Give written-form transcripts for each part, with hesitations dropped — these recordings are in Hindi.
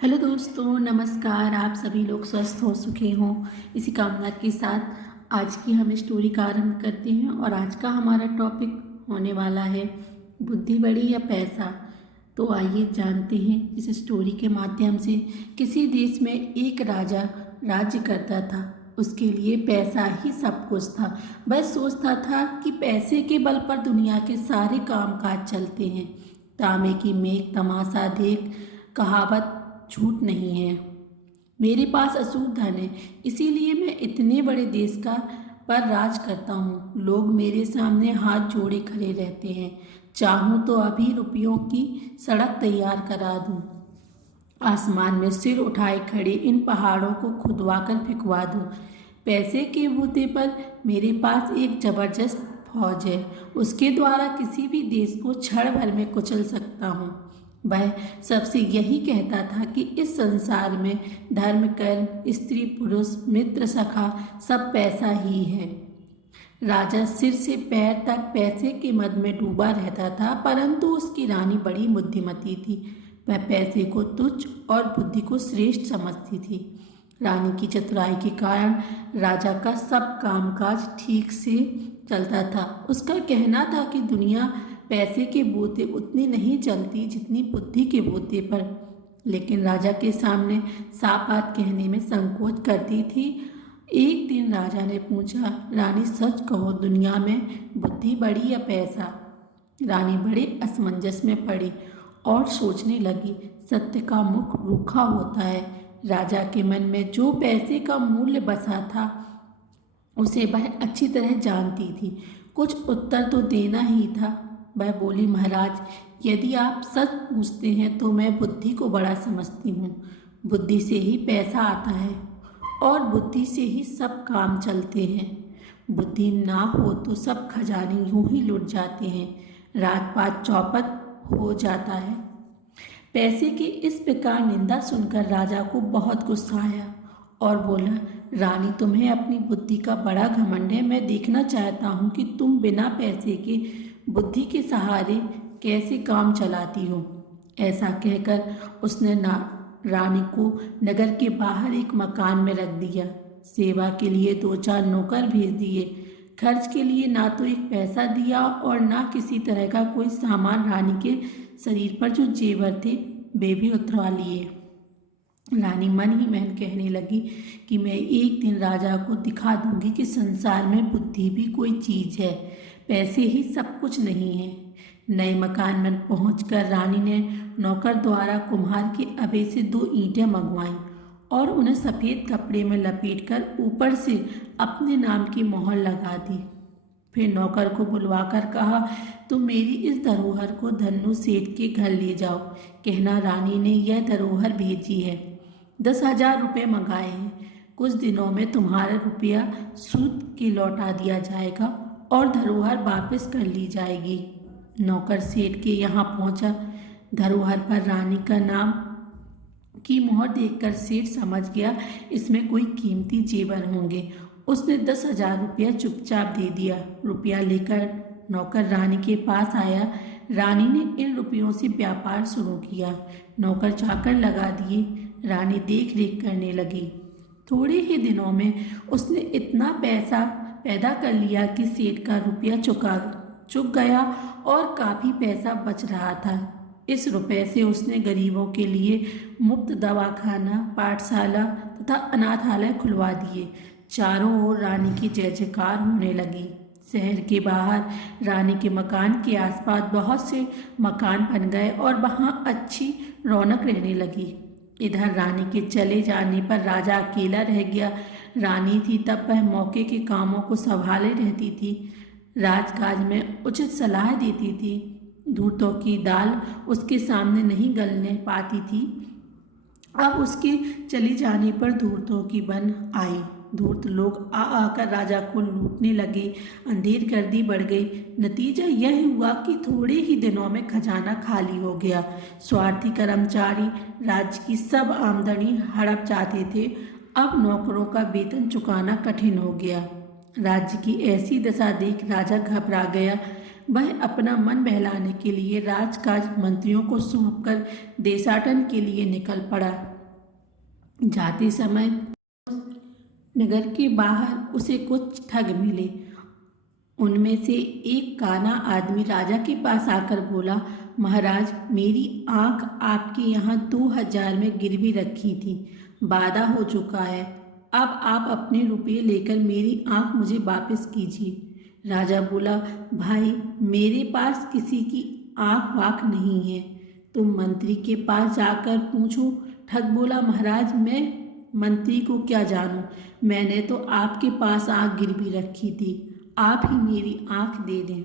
हेलो दोस्तों, नमस्कार। आप सभी लोग स्वस्थ हो, सुखी हों, इसी कामना के साथ आज की हम स्टोरी का आरंभ करते हैं। और आज का हमारा टॉपिक होने वाला है बुद्धि बड़ी या पैसा। तो आइए जानते हैं इस स्टोरी के माध्यम से। किसी देश में एक राजा राज्य करता था। उसके लिए पैसा ही सब कुछ था। वह सोचता था कि पैसे के बल पर दुनिया के सारे कामकाज चलते हैं। तांबे की मेघ तमाशा देख कहावत झूठ नहीं है। मेरे पास असूल धन है, इसीलिए मैं इतने बड़े देश का पर राज करता हूँ। लोग मेरे सामने हाथ जोड़े खड़े रहते हैं। चाहूँ तो अभी रुपयों की सड़क तैयार करा दूँ। आसमान में सिर उठाए खड़े इन पहाड़ों को खुदवा कर फिकवा दूँ। पैसे के बूते पर मेरे पास एक जबरदस्त फौज है। उसके द्वारा किसी भी देश को क्षण भर में कुचल सकता हूँ। वह सबसे यही कहता था कि इस संसार में धर्म, कर्म, स्त्री, पुरुष, मित्र, सखा सब पैसा ही है। राजा सिर से पैर तक पैसे के मद में डूबा रहता था, परंतु उसकी रानी बड़ी बुद्धिमती थी। वह पैसे को तुच्छ और बुद्धि को श्रेष्ठ समझती थी। रानी की चतुराई के कारण राजा का सब कामकाज ठीक से चलता था। उसका कहना था कि दुनिया पैसे के बूते उतनी नहीं चलती जितनी बुद्धि के बूते पर। लेकिन राजा के सामने साफ बात कहने में संकोच करती थी। एक दिन राजा ने पूछा, रानी सच कहो, दुनिया में बुद्धि बड़ी या पैसा? रानी बड़े असमंजस में पड़ी और सोचने लगी। सत्य का मुख रूखा होता है। राजा के मन में जो पैसे का मूल्य बसा था उसे वह अच्छी तरह जानती थी। कुछ उत्तर तो देना ही था। वह बोली, महाराज, यदि आप सच पूछते हैं तो मैं बुद्धि को बड़ा समझती हूँ। बुद्धि से ही पैसा आता है और बुद्धि से ही सब काम चलते हैं। बुद्धि ना हो तो सब खजाने यूं ही लुट जाते हैं, राजपाट चौपट हो जाता है। पैसे की इस प्रकार निंदा सुनकर राजा को बहुत गुस्सा आया और बोला, रानी, तुम्हें अपनी बुद्धि का बड़ा घमंड है। मैं देखना चाहता हूँ कि तुम बिना पैसे के बुद्धि के सहारे कैसे काम चलाती हो। ऐसा कहकर उसने रानी को नगर के बाहर एक मकान में रख दिया। सेवा के लिए 2-4 नौकर भेज दिए। खर्च के लिए ना तो एक पैसा दिया और ना किसी तरह का कोई सामान। रानी के शरीर पर जो जेवर थे वे भी उतरवा लिए। रानी मन ही मन कहने लगी कि मैं एक दिन राजा को दिखा दूंगी कि संसार में बुद्धि भी कोई चीज है, पैसे ही सब कुछ नहीं है। नए मकान में पहुंचकर रानी ने नौकर द्वारा कुम्हार के अबे से 2 ईंटें मंगवाईं और उन्हें सफ़ेद कपड़े में लपेटकर ऊपर से अपने नाम की मोहर लगा दी। फिर नौकर को बुलवाकर कहा, तुम मेरी इस धरोहर को धन्नू सेठ के घर ले जाओ। कहना, रानी ने यह धरोहर भेजी है। 10,000 रुपये मंगाए हैं। कुछ दिनों में तुम्हारा रुपया सूद के लौटा दिया जाएगा और धरोहर वापस कर ली जाएगी। नौकर सेठ के यहाँ पहुँचा। धरोहर पर रानी का नाम की मोहर देखकर सेठ समझ गया इसमें कोई कीमती जेवर होंगे। उसने 10,000 रुपया चुपचाप दे दिया। रुपया लेकर नौकर रानी के पास आया। रानी ने इन रुपयों से व्यापार शुरू किया। नौकर चाकर लगा दिए। रानी देख रेख करने लगी। थोड़े ही दिनों में उसने इतना पैसा पैदा कर लिया कि सेठ का रुपया चुक गया और काफ़ी पैसा बच रहा था। इस रुपए से उसने गरीबों के लिए मुफ्त दवाखाना, पाठशाला तथा अनाथालय खुलवा दिए। चारों ओर रानी की जय जयकार होने लगी। शहर के बाहर रानी के मकान के आसपास बहुत से मकान बन गए और वहाँ अच्छी रौनक रहने लगी। इधर रानी के चले जाने पर राजा अकेला रह गया। रानी थी तब वह मौके के कामों को संभाले रहती थी, राजकाज में उचित सलाह देती थी। धूर्तों की दाल उसके सामने नहीं गलने पाती थी। अब उसके चले जाने पर धूर्तों की बन आई। धूर्त लोग आकर राजा को लूटने लगे। अंधेर गर्दी बढ़ गई। नतीजा यह हुआ कि थोड़े ही दिनों में खजाना खाली हो गया। स्वार्थी कर्मचारी राज्य की सब आमदनी हड़प जाते थे। अब नौकरों का वेतन चुकाना कठिन हो गया। राज्य की ऐसी दशा देख राजा घबरा गया। वह अपना मन बहलाने के लिए राजकाज मंत्रियों को सौंपकर देशाटन के लिए निकल पड़ा। जाते समय नगर के बाहर उसे कुछ ठग मिले। उनमें से एक काना आदमी राजा के पास आकर बोला, महाराज, मेरी आंख आपके यहाँ 2000 में गिरवी रखी थी, वादा हो चुका है। अब आप अपने रुपये लेकर मेरी आंख मुझे वापस कीजिए। राजा बोला, भाई, मेरे पास किसी की आंख वाख नहीं है, तुम मंत्री के पास जाकर पूछो। ठग बोला, महाराज, मैं मंत्री को क्या जानूं, मैंने तो आपके पास आंख गिरवी रखी थी, आप ही मेरी आंख दे दें।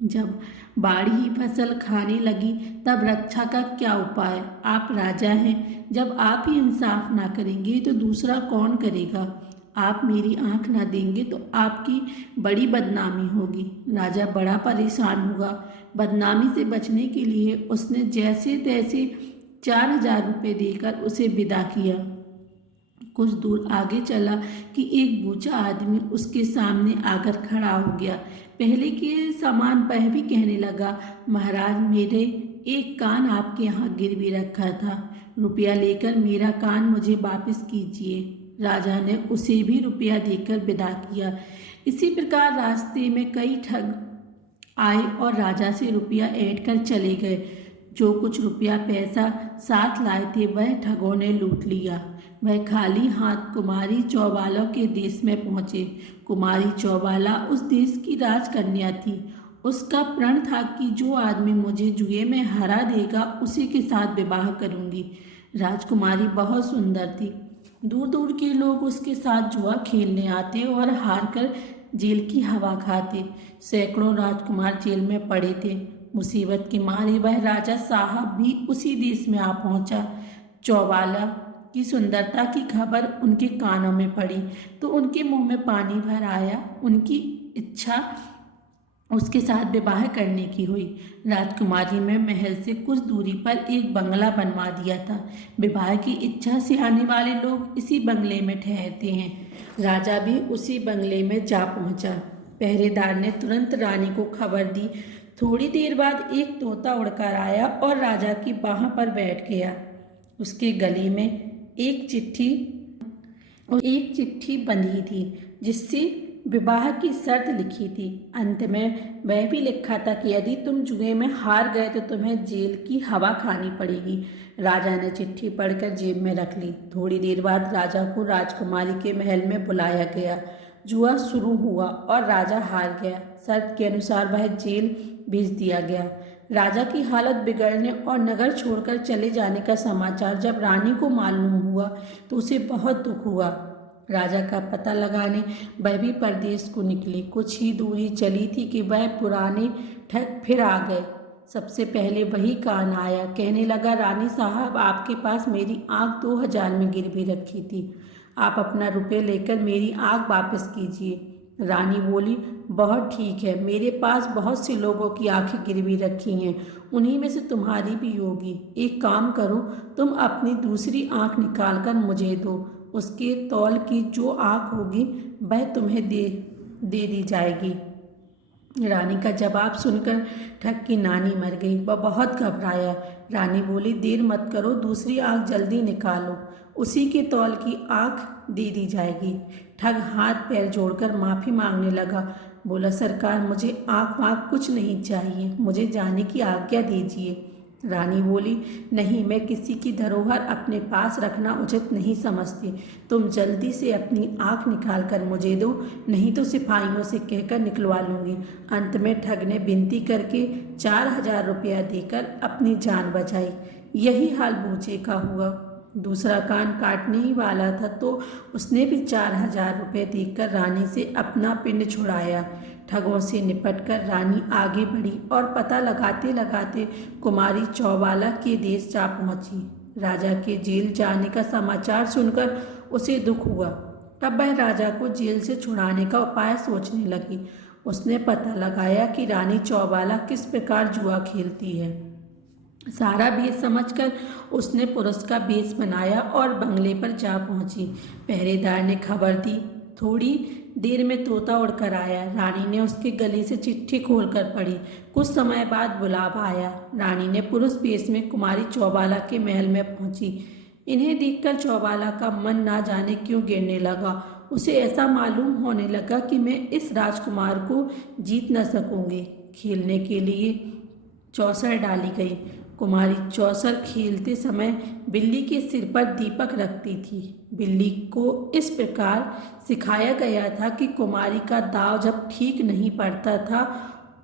जब बाड़ी ही फसल खाने लगी तब रक्षा का क्या उपाय, आप राजा हैं, जब आप ही इंसाफ ना करेंगे तो दूसरा कौन करेगा। आप मेरी आंख ना देंगे तो आपकी बड़ी बदनामी होगी। राजा बड़ा परेशान हुआ। बदनामी से बचने के लिए उसने जैसे तैसे 4000 रुपये देकर उसे विदा किया। कुछ दूर आगे चला कि एक बूढ़ा आदमी उसके सामने आकर खड़ा हो गया। पहले के समान वह भी कहने लगा, महाराज, मेरे एक कान आपके यहाँ गिरवी रखा था, रुपया लेकर मेरा कान मुझे वापस कीजिए। राजा ने उसे भी रुपया देकर विदा किया। इसी प्रकार रास्ते में कई ठग आए और राजा से रुपया ऐंठ कर चले गए। जो कुछ रुपया पैसा साथ लाए थे वह ठगों ने लूट लिया। वह खाली हाथ कुमारी चौबालों के देश में पहुँचे। कुमारी चौबाला उस देश की राजकन्या थी। उसका प्रण था कि जो आदमी मुझे जुए में हरा देगा उसी के साथ विवाह करूंगी। राजकुमारी बहुत सुंदर थी। दूर दूर के लोग उसके साथ जुआ खेलने आते और हार कर जेल की हवा खाते। सैकड़ों राजकुमार जेल में पड़े थे। मुसीबत के मारे वह राजा साहब भी उसी देश में आ पहुंचा। चौबाला की सुंदरता की खबर उनके कानों में पड़ी तो उनके मुंह में पानी भर आया। उनकी इच्छा उसके साथ विवाह करने की हुई। राजकुमारी में महल से कुछ दूरी पर एक बंगला बनवा दिया था। विवाह की इच्छा से आने वाले लोग इसी बंगले में ठहरते हैं। राजा भी उसी बंगले में जा पहुंचा। पहरेदार ने तुरंत रानी को खबर दी। थोड़ी देर बाद एक तोता उड़कर आया और राजा की बाह पर बैठ गया। उसके गले में एक चिट्ठी बंधी थी जिससे विवाह की शर्त लिखी थी। अंत में वह भी लिखा था कि यदि तुम जुए में हार गए तो तुम्हें जेल की हवा खानी पड़ेगी। राजा ने चिट्ठी पढ़कर जेब में रख ली। थोड़ी देर बाद राजा को राजकुमारी के महल में बुलाया गया। जुआ शुरू हुआ और राजा हार गया। शर्त के अनुसार वह जेल भेज दिया गया। राजा की हालत बिगड़ने और नगर छोड़कर चले जाने का समाचार जब रानी को मालूम हुआ तो उसे बहुत दुख हुआ। राजा का पता लगाने वह भी परदेश को निकली। कुछ ही दूरी चली थी कि वह पुराने ठग फिर आ गए। सबसे पहले वही कान आया। कहने लगा, रानी साहब, आपके पास मेरी आंख 2000 में गिरवी रखी थी, आप अपना रुपये लेकर मेरी आंख वापस कीजिए। रानी बोली, बहुत ठीक है, मेरे पास बहुत से लोगों की आंखें गिरवी रखी हैं, उन्हीं में से तुम्हारी भी होगी। एक काम करो, तुम अपनी दूसरी आंख निकाल कर मुझे दो, उसके तौल की जो आंख होगी वह तुम्हें दे दी जाएगी। रानी का जवाब सुनकर ठग की नानी मर गई। वह बहुत घबराया। रानी बोली, देर मत करो, दूसरी आंख जल्दी निकालो, उसी के तौल की आंख दे दी जाएगी। ठग हाथ पैर जोड़कर माफ़ी मांगने लगा। बोला, सरकार, मुझे आंख वाँख कुछ नहीं चाहिए, मुझे जाने की आज्ञा दीजिए। रानी बोली, नहीं, मैं किसी की धरोहर अपने पास रखना उचित नहीं समझती। तुम जल्दी से अपनी आंख निकाल कर मुझे दो, नहीं तो सिपाहियों से कहकर निकलवा लूँगी। अंत में ठग ने विनती करके 4000 रुपया देकर अपनी जान बचाई। यही हाल बूचे का हुआ। दूसरा कान काटने ही वाला था तो उसने भी 4000 रुपये देकर रानी से अपना पिंड छुड़ाया। ठगों से निपटकर रानी आगे बढ़ी और पता लगाते लगाते कुमारी चौबाला के देश जा पहुंची। राजा के जेल जाने का समाचार सुनकर उसे दुख हुआ। तब वह राजा को जेल से छुड़ाने का उपाय सोचने लगी। उसने पता लगाया कि रानी चौबाला किस प्रकार जुआ खेलती है। सारा भेद समझकर उसने पुरुष का भेष बनाया और बंगले पर जा पहुंची। पहरेदार ने खबर दी। थोड़ी देर में तोता उड़कर आया। रानी ने उसके गले से चिट्ठी खोलकर पढ़ी। कुछ समय बाद बुलावा आया। रानी ने पुरुष वेश में कुमारी चौबाला के महल में पहुंची। इन्हें देखकर चौबाला का मन ना जाने क्यों गिरने लगा। उसे ऐसा मालूम होने लगा कि मैं इस राजकुमार को जीत न सकूंगी। खेलने के लिए चौसर डाली गई। कुमारी चौसर खेलते समय बिल्ली के सिर पर दीपक रखती थी। बिल्ली को इस प्रकार सिखाया गया था कि कुमारी का दांव जब ठीक नहीं पड़ता था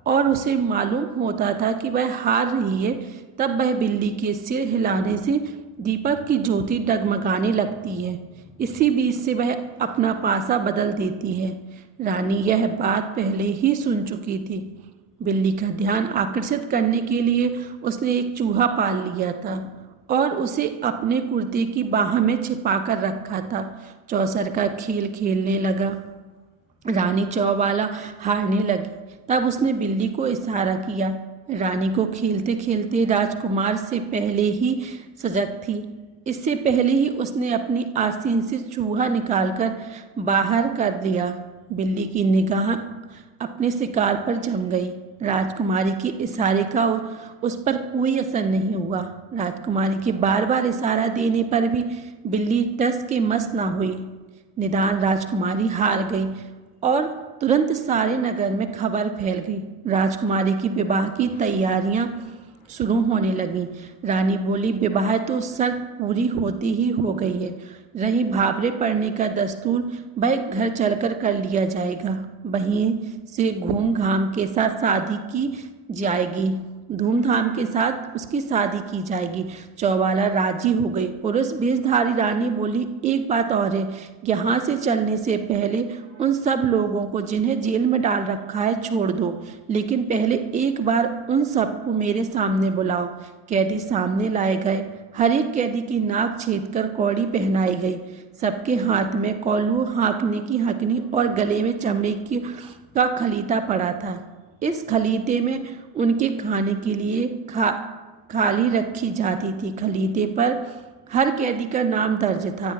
और उसे मालूम होता था कि वह हार रही है, तब वह बिल्ली के सिर हिलाने से दीपक की ज्योति डगमगाने लगती है। इसी बीच से वह अपना पासा बदल देती है। रानी यह बात पहले ही सुन चुकी थी। बिल्ली का ध्यान आकर्षित करने के लिए उसने एक चूहा पाल लिया था और उसे अपने कुर्ते की बाह में छिपाकर रखा था। चौसर का खेल खेलने लगा। रानी चौबाला हारने लगी। तब उसने बिल्ली को इशारा किया। रानी को खेलते खेलते राजकुमार से पहले ही सजग थी। इससे पहले ही उसने अपनी आसीन से चूहा निकालकर बाहर कर दिया। बिल्ली की निगाह अपने शिकार पर जम गई। राजकुमारी के इशारे का उस पर कोई असर नहीं हुआ। राजकुमारी के बार बार इशारा देने पर भी बिल्ली टस के मस न हुई। निदान राजकुमारी हार गई और तुरंत सारे नगर में खबर फैल गई। राजकुमारी की विवाह की तैयारियां शुरू होने लगी। रानी बोली, विवाह तो शर्त पूरी होती ही हो गई है। रही भावरे पड़ने का दस्तूर, वह घर चलकर कर लिया जाएगा। वहीं से घूम घाम के साथ शादी की जाएगी। धूमधाम के साथ उसकी शादी की जाएगी। चौबाला राजी हो गई। पुरुष वेशधारी रानी बोली, एक बात और है, यहाँ से चलने से पहले उन सब लोगों को जिन्हें जेल में डाल रखा है छोड़ दो, लेकिन पहले एक बार उन सबको मेरे सामने बुलाओ। कैदी सामने लाए गए। हर एक कैदी की नाक छेद कर कौड़ी पहनाई गई। सबके हाथ में कौलू, हाँकने की हकनी और गले में चमड़े का खलीता पड़ा था। इस खलीते में उनके खाने के लिए खाली रखी जाती थी। खलीते पर हर कैदी का नाम दर्ज था।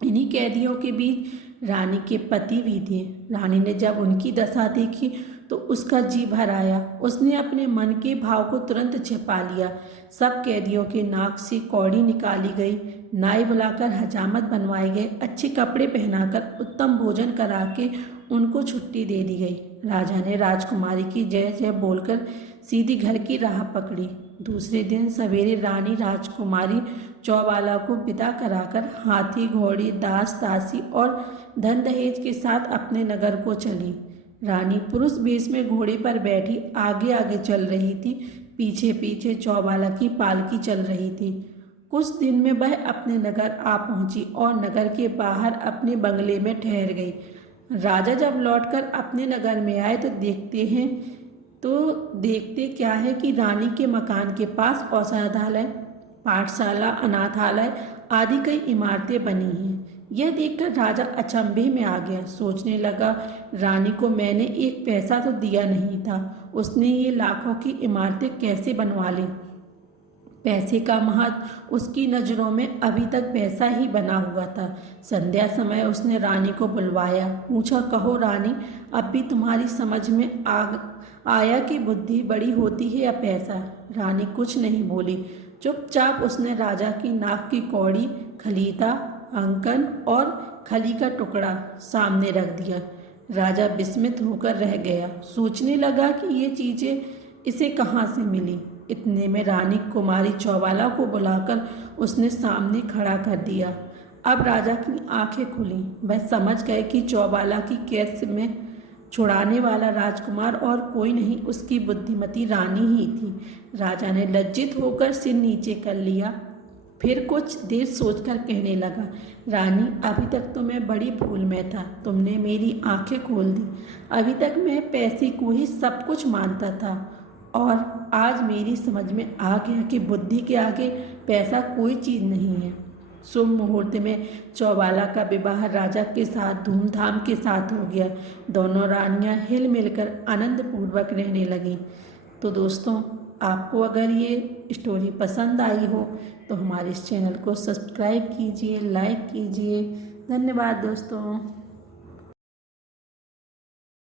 इन्हीं कैदियों के बीच रानी के पति भी थे। रानी ने जब उनकी दशा देखी तो उसका जी भर आया। उसने अपने मन के भाव को तुरंत छिपा लिया। सब कैदियों के नाक से कौड़ी निकाली गई। नाई बुलाकर हजामत बनवाए गए। अच्छे कपड़े पहनाकर उत्तम भोजन करा के उनको छुट्टी दे दी गई। राजा ने राजकुमारी की जय जय बोलकर सीधी घर की राह पकड़ी। दूसरे दिन सवेरे रानी राजकुमारी चौबाला को विदा कराकर हाथी, घोड़ी, दास दासी और धन दहेज के साथ अपने नगर को चली। रानी पुरुष वेश में घोड़े पर बैठी आगे आगे चल रही थी। पीछे पीछे चौबाला की पालकी चल रही थी। कुछ दिन में वह अपने नगर आ पहुंची और नगर के बाहर अपने बंगले में ठहर गई। राजा जब लौटकर अपने नगर में आए तो देखते क्या है कि रानी के मकान के पास औषधालय, पाठशाला, अनाथालय आदि कई इमारतें बनी हैं। यह देखकर राजा अचंभे में आ गया। सोचने लगा, रानी को मैंने एक पैसा तो दिया नहीं था, उसने ये लाखों की इमारतें कैसे बनवा ली। पैसे का महत्व उसकी नज़रों में अभी तक पैसा ही बना हुआ था। संध्या समय उसने रानी को बुलवाया। पूछा, कहो रानी, अब भी तुम्हारी समझ में आया कि बुद्धि बड़ी होती है या पैसा। रानी कुछ नहीं बोली। चुपचाप उसने राजा की नाक की कौड़ी, खलीता, अंकन और खली का टुकड़ा सामने रख दिया। राजा विस्मित होकर रह गया। सोचने लगा कि ये चीज़ें इसे कहाँ से मिली। इतने में रानी कुमारी चौबाला को बुलाकर उसने सामने खड़ा कर दिया। अब राजा की आंखें खुली। वह समझ गए कि चौबाला की कैद में छुड़ाने वाला राजकुमार और कोई नहीं, उसकी बुद्धिमती रानी ही थी। राजा ने लज्जित होकर सिर नीचे कर लिया। फिर कुछ देर सोचकर कहने लगा, रानी, अभी तक तो मैं बड़ी भूल में था। तुमने मेरी आंखें खोल दी। अभी तक मैं पैसे को ही सब कुछ मानता था और आज मेरी समझ में आ गया कि बुद्धि के आगे पैसा कोई चीज़ नहीं है। शुभ मुहूर्त में चौबाला का विवाह राजा के साथ धूमधाम के साथ हो गया। दोनों रानियां हिल मिलकर आनंद पूर्वक रहने लगीं। तो दोस्तों, आपको अगर ये स्टोरी पसंद आई हो तो हमारे इस चैनल को सब्सक्राइब कीजिए, लाइक कीजिए। धन्यवाद दोस्तों।